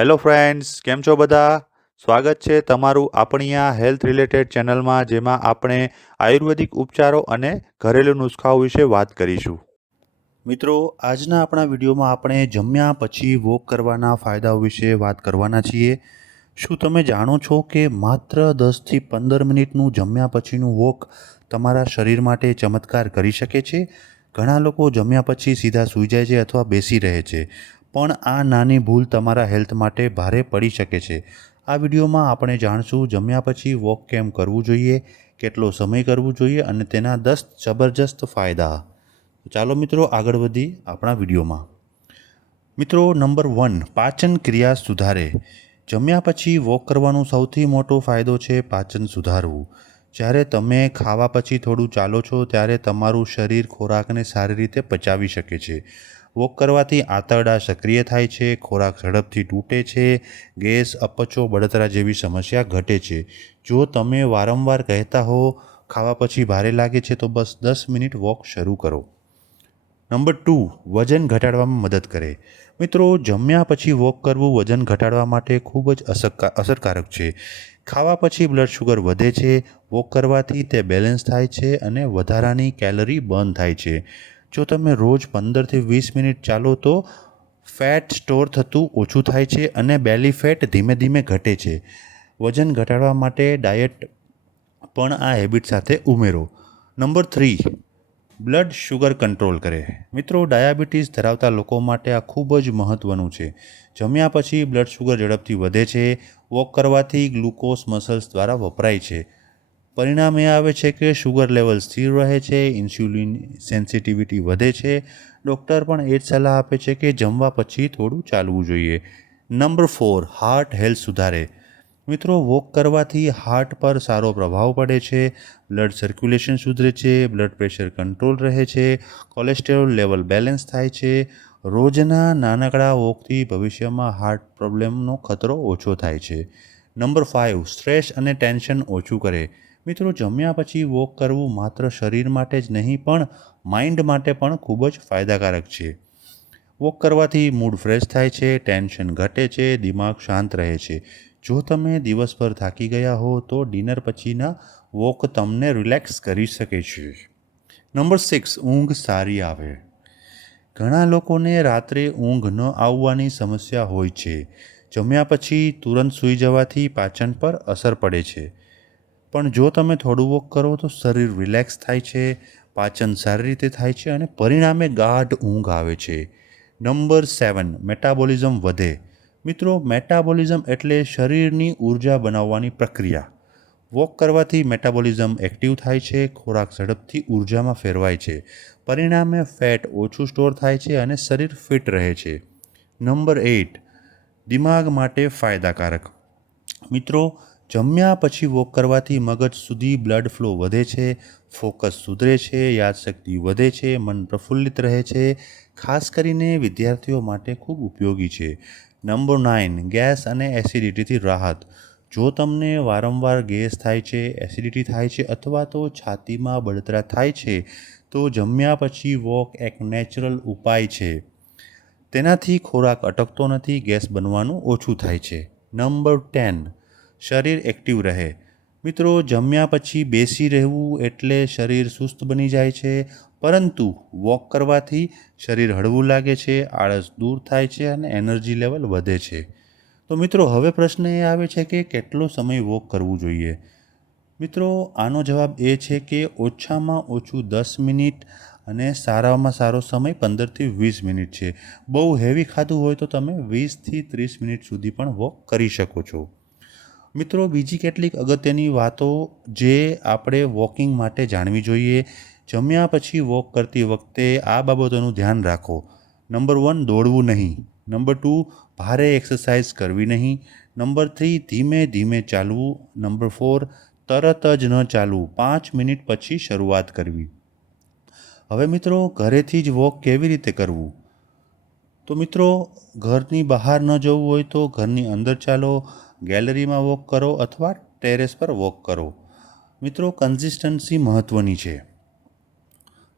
Hello friends, કેમ છો બધા? સ્વાગત છે તમારું આપણી આ હેલ્થ રિલેટેડ ચેનલમાં, જેમાં આપણે આયુર્વેદિક ઉપચારો અને ઘરેલું નુસ્ખાઓ વિશે વાત કરીશું. મિત્રો, આજના આપણા વિડીયોમાં આપણે જમ્યા પછી વોક કરવાના ફાયદાઓ વિશે વાત કરવાના છીએ. શું તમે જાણો છો કે માત્ર 10થી 15 મિનિટનું જમ્યા પછીનું વોક તમારા શરીર માટે ચમત્કાર કરી શકે છે? ઘણા લોકો જમ્યા પછી સીધા સૂઈ જાય છે અથવા બેસી રહે છે, પણ આ નાની ભૂલ તમારા હેલ્થ માટે ભારે પડી શકે છે. આ વિડીયોમાં આપણે જાણશું જમ્યા પછી વોક કેમ કરવું જોઈએ, કેટલો સમય કરવું જોઈએ અને તેના 10 જબરજસ્ત ફાયદા. ચાલો મિત્રો, આગળ વધી આપણા વિડીયોમાં. મિત્રો, નંબર 1, પાચન ક્રિયા સુધારે. જમ્યા પછી વોક કરવાનો સૌથી મોટો ફાયદો છે પાચન સુધારવું. જ્યારે તમે ખાવા પછી થોડું ચાલો છો ત્યારે તમારું શરીર ખોરાકને સારી રીતે પચાવી શકે છે. વોક કરવાથી આંતરડા સક્રિય થાય છે, ખોરાક ઝડપથી તૂટે છે, ગેસ, અપચો, બળતરા જેવી સમસ્યા ઘટે છે. જો તમે વારંવાર કહેતા હો ખાવા પછી ભારે લાગે છે, તો બસ 10 મિનિટ વોક શરૂ કરો. નંબર 2, વજન ઘટાડવામાં મદદ કરે. મિત્રો, જમ્યા પછી વોક કરવું વજન ઘટાડવા માટે ખૂબ જ અસરકારક છે. ખાવા પછી બ્લડ શુગર વધે છે. વોક કરવાથી તે બેલેન્સ થાય છે અને વધારાની કેલરી બર્ન થાય છે. જો તમે રોજ 15થી 20 મિનિટ ચાલો તો ફેટ સ્ટોર થતું ઓછું થાય છે અને બેલી ફેટ ધીમે ધીમે ઘટે છે. વજન ઘટાડવા માટે ડાયટ પણ આ હેબિટ સાથે ઉમેરો. નંબર 3, બ્લડ શુગર કંટ્રોલ કરે. મિત્રો, ડાયાબિટીસ ધરાવતા લોકો માટે આ ખૂબ જ મહત્ત્વનું છે. જમ્યા પછી બ્લડ શુગર ઝડપથી વધે છે. વોક કરવાથી ગ્લુકોઝ મસલ્સ દ્વારા વપરાય છે. પરિણામ એ આવે છે કે શુગર લેવલ સ્થિર રહે છે, ઇન્સ્યુલિન સેન્સિટિવિટી વધે છે. ડૉક્ટર પણ એ જ સલાહ આપે છે કે જમવા પછી થોડું ચાલવું જોઈએ. નંબર 4, હાર્ટ હેલ્થ સુધારે. મિત્રો, વોક કરવાથી હાર્ટ પર સારો પ્રભાવ પડે છે. બ્લડ સર્ક્યુલેશન સુધરે છે, બ્લડ પ્રેશર કંટ્રોલ રહે છે, કોલેસ્ટેરોલ લેવલ બેલેન્સ થાય છે. રોજના નાનકડા વોકથી ભવિષ્યમાં હાર્ટ પ્રોબ્લેમનો ખતરો ઓછો થાય છે. નંબર 5, સ્ટ્રેસ અને ટેન્શન ઓછું કરે. મિત્રો, જમ્યા પછી વોક કરવું માત્ર શરીર માટે જ નહીં પણ માઇન્ડ માટે પણ ખૂબ જ ફાયદાકારક છે. વોક કરવાથી મૂડ ફ્રેશ થાય છે, ટેન્શન ઘટે છે, દિમાગ શાંત રહે છે. જો તમે દિવસભર થાકી ગયા હો તો ડિનર પછીના વોક તમને રિલેક્સ કરી શકે છે. નંબર 6, ઊંઘ સારી આવે. ઘણા લોકોને રાત્રે ઊંઘ ન આવવાની સમસ્યા હોય છે. જમ્યા પછી તુરંત સૂઈ જવાથી પાચન પર અસર પડે છે. પણ જો તમે થોડું વોક કરો તો શરીર રિલેક્સ થાય છે, પાચન સારી રીતે થાય છે અને પરિણામે ગાઢ ઊંઘ આવે છે. નંબર 7, મેટાબોલિઝમ વધે. મિત્રો, મેટાબોલિઝમ એટલે શરીરની ઊર્જા બનાવવાની પ્રક્રિયા. વોક કરવાથી મેટાબોલિઝમ એક્ટિવ થાય છે, ખોરાક ઝડપથી ઊર્જામાં ફેરવાય છે. પરિણામે ફેટ ઓછું સ્ટોર થાય છે અને શરીર ફિટ રહે છે. નંબર 8, દિમાગ માટે ફાયદાકારક. મિત્રો, જમ્યા પછી વોક કરવાથી મગજ સુધી બ્લડ ફ્લો વધે છે, ફોકસ સુધરે છે, યાદશક્તિ વધે છે, મન પ્રફુલ્લિત રહે છે. ખાસ કરીને વિદ્યાર્થીઓ માટે ખૂબ ઉપયોગી છે. નંબર 9, ગેસ અને એસિડિટીથી રાહત. જો તમને વારંવાર ગેસ થાય છે, એસિડિટી થાય છે અથવા તો છાતીમાં બળતરા થાય છે, તો જમ્યા પછી વોક એક નેચરલ ઉપાય છે. તેનાથી ખોરાક અટકતો નથી, ગેસ બનવાનું ઓછું થાય છે. નંબર 10, શરીર એક્ટિવ રહે. મિત્રો, જમ્યા પછી બેસી રહેવું એટલે શરીર સુસ્ત બની જાય છે, પરંતુ વોક કરવાથી શરીર હળવું લાગે છે, આળસ દૂર થાય છે અને એનર્જી લેવલ વધે છે. તો મિત્રો, હવે પ્રશ્ન એ આવે છે કે કેટલો સમય વોક કરવું જોઈએ? મિત્રો, આનો જવાબ એ છે કે ઓછામાં ઓછું 10 મિનિટ અને સારામાં સારો સમય 15થી 20 મિનિટ છે. બહુ હેવી ખાધું હોય તો તમે 20થી 30 મિનિટ સુધી પણ વોક કરી શકો છો. મિત્રો, બીજી કેટલીક અગત્યની વાતો જે આપણે વોકિંગ માટે જાણવી જોઈએ. જમ્યા પછી વોક કરતી વખતે આ બાબતોનું ધ્યાન રાખો. નંબર 1, દોડવું નહીં. નંબર 2, ભારે એક્સરસાઇઝ કરવી નહીં. નંબર 3, ધીમે ધીમે ચાલવું. નંબર 4, તરત જ ન ચાલવું, 5 મિનિટ પછી શરૂઆત કરવી. હવે મિત્રો, ઘરેથી જ વોક કેવી રીતે કરવું? તો મિત્રો, ઘરની બહાર ન જવું હોય તો ઘરની અંદર ચાલો, ગેલેરીમાં વોક કરો અથવા ટેરેસ પર વોક કરો. મિત્રો, કન્સિસ્ટન્સી મહત્ત્વની છે.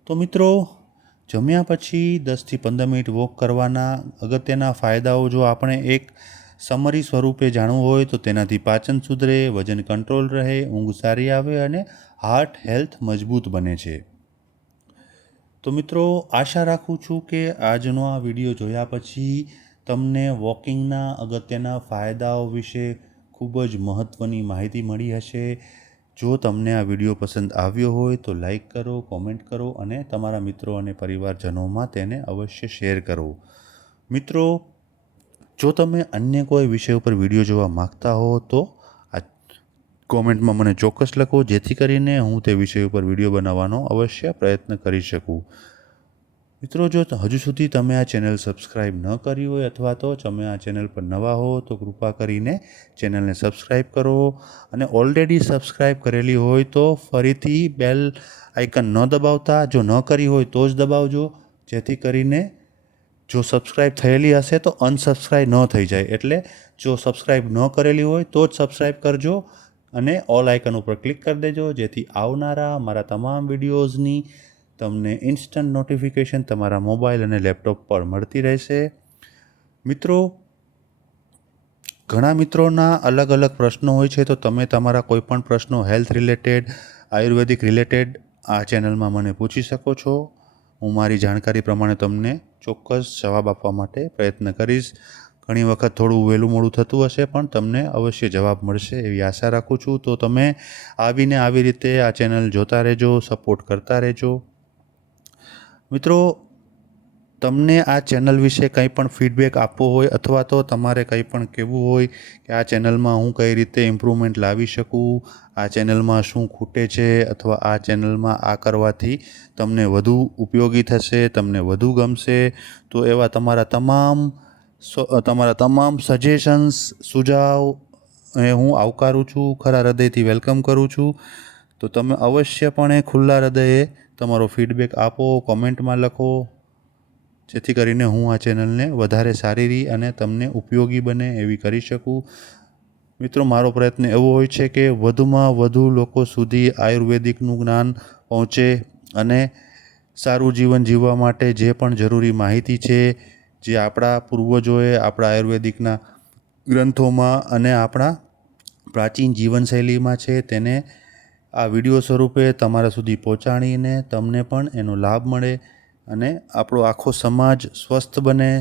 તો મિત્રો, જમ્યા પછી 10થી 15 મિનિટ વોક કરવાના અગત્યના ફાયદાઓ જો આપણે એક સમરી સ્વરૂપે જાણવું હોય તો તેનાથી પાચન સુધરે, વજન કંટ્રોલ રહે, ઊંઘ સારી આવે અને હાર્ટ હેલ્થ મજબૂત બને છે. તો મિત્રો, આશા રાખું છું કે આજનો આ વિડીયો જોયા પછી તમને વોકિંગના અગત્યના ફાયદાઓ વિશે ખૂબ જ મહત્ત્વની માહિતી મળી હશે. જો તમને આ વિડીયો પસંદ આવ્યો હોય તો લાઈક કરો, કોમેન્ટ કરો અને તમારા મિત્રો અને પરિવારજનોમાં તેને અવશ્ય શેર કરો. મિત્રો, જો તમે અન્ય કોઈ વિષય ઉપર વિડીયો જોવા માગતા હો તો આ કોમેન્ટમાં મને ચોક્કસ લખો, જેથી કરીને હું તે વિષય ઉપર વિડીયો બનાવવાનો અવશ્ય પ્રયત્ન કરી શકું. મિત્રો, જો હજુ સુધી તમે આ ચેનલ સબસ્ક્રાઈબ ન કરી હોય અથવા તો તમે આ ચેનલ પર નવા હો તો કૃપા કરીને ચેનલને સબસ્ક્રાઈબ કરો અને ઓલરેડી સબસ્ક્રાઈબ કરેલી હોય તો ફરીથી બેલ આઇકન ન દબાવતા, જો ન કરી હોય તો જ દબાવજો, જેથી કરીને જો સબસ્ક્રાઈબ થયેલી હશે તો અનસબસ્ક્રાઈબ ન થઈ જાય. એટલે જો સબસ્ક્રાઈબ ન કરેલી હોય તો જ સબસ્ક્રાઈબ કરજો અને ઓલ આઇકન ઉપર ક્લિક કરી દેજો, જેથી આવનારા મારા તમામ વિડીયોઝની તમને ઇન્સ્ટન્ટ નોટિફિકેશન તમારા મોબાઈલ અને લેપટોપ પર મળતી રહેશે. મિત્રો, ઘણા મિત્રોના અલગ અલગ પ્રશ્નો હોય છે, તો તમે તમારા કોઈ પણ પ્રશ્નો હેલ્થ રિલેટેડ, આયુર્વેદિક રિલેટેડ આ ચેનલમાં મને પૂછી શકો છો. હું મારી જાણકારી પ્રમાણે તમને ચોક્કસ જવાબ આપવા માટે પ્રયત્ન કરીશ. ઘણી વખત થોડું વહેલું મોડું થતું હશે પણ તમને અવશ્ય જવાબ મળશે એવી આશા રાખું છું. તો તમે આવીને આવી રીતે આ ચેનલ જોતા રહેજો, સપોર્ટ કરતા રહેજો. મિત્રો, તમને આ ચેનલ વિશે કંઈ પણ ફીડબેક આપવો હોય અથવા તો તમારે કંઈ પણ કહેવું હોય કે આ ચેનલમાં હું કઈ રીતે ઇમ્પ્રૂવમેન્ટ લાવી શકું, આ ચેનલમાં શું ખૂટે છે અથવા આ ચેનલમાં આ કરવાથી તમને વધુ ઉપયોગી થશે, તમને વધુ ગમશે, તો એવા તમારા તમામ સજેશન્સ, સુઝાવ હું આવકારું છું, ખરા હૃદયથી વેલકમ કરું છું. તો તમે અવશ્યપણે ખુલ્લા હૃદયે તમારો ફીડબેક આપો, કોમેન્ટમાં લખો, જેથી કરીને હું આ ચેનલને વધારે સારી અને તમને ઉપયોગી બને એવી કરી શકું. મિત્રો, મારો પ્રયત્ન એવો હોય છે કે વધુમાં વધુ લોકો સુધી આયુર્વેદિકનું જ્ઞાન પહોંચે અને સારું જીવન જીવવા માટે જે પણ જરૂરી માહિતી છે, જે આપણા પૂર્વજોએ આપણા આયુર્વેદિકના ગ્રંથોમાં અને આપણા પ્રાચીન જીવનશૈલીમાં છે, તેને આ વિડીયો સ્વરૂપે તમારા સુધી પહોંચાડીને તમને પણ એનો લાભ મળે અને આપણો આખો સમાજ સ્વસ્થ બને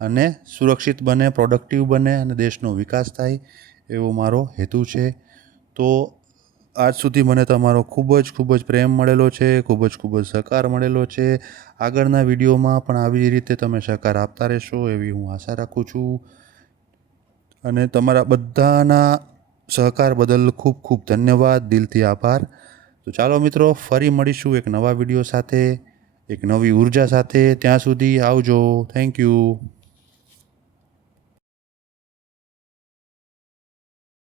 અને સુરક્ષિત બને, પ્રોડક્ટિવ બને અને દેશનો વિકાસ થાય, એવો મારો હેતુ છે. તો આજ સુધી મને તમારો ખૂબ જ પ્રેમ મળેલો છે, ખૂબ જ સહકાર મળેલો છે. આગળના વિડીયોમાં પણ આવી રીતે તમે સહકાર આપતા રહેશો એવી હું આશા રાખું છું. અને તમારા બધાના સહકાર બદલ ખૂબ ધન્યવાદ, દિલથી આભાર. તો ચાલો મિત્રો, ફરી મળીશું એક નવા વિડીયો સાથે, એક નવી ઉર્જા સાથે. ત્યાં સુધી આવજો. Thank you.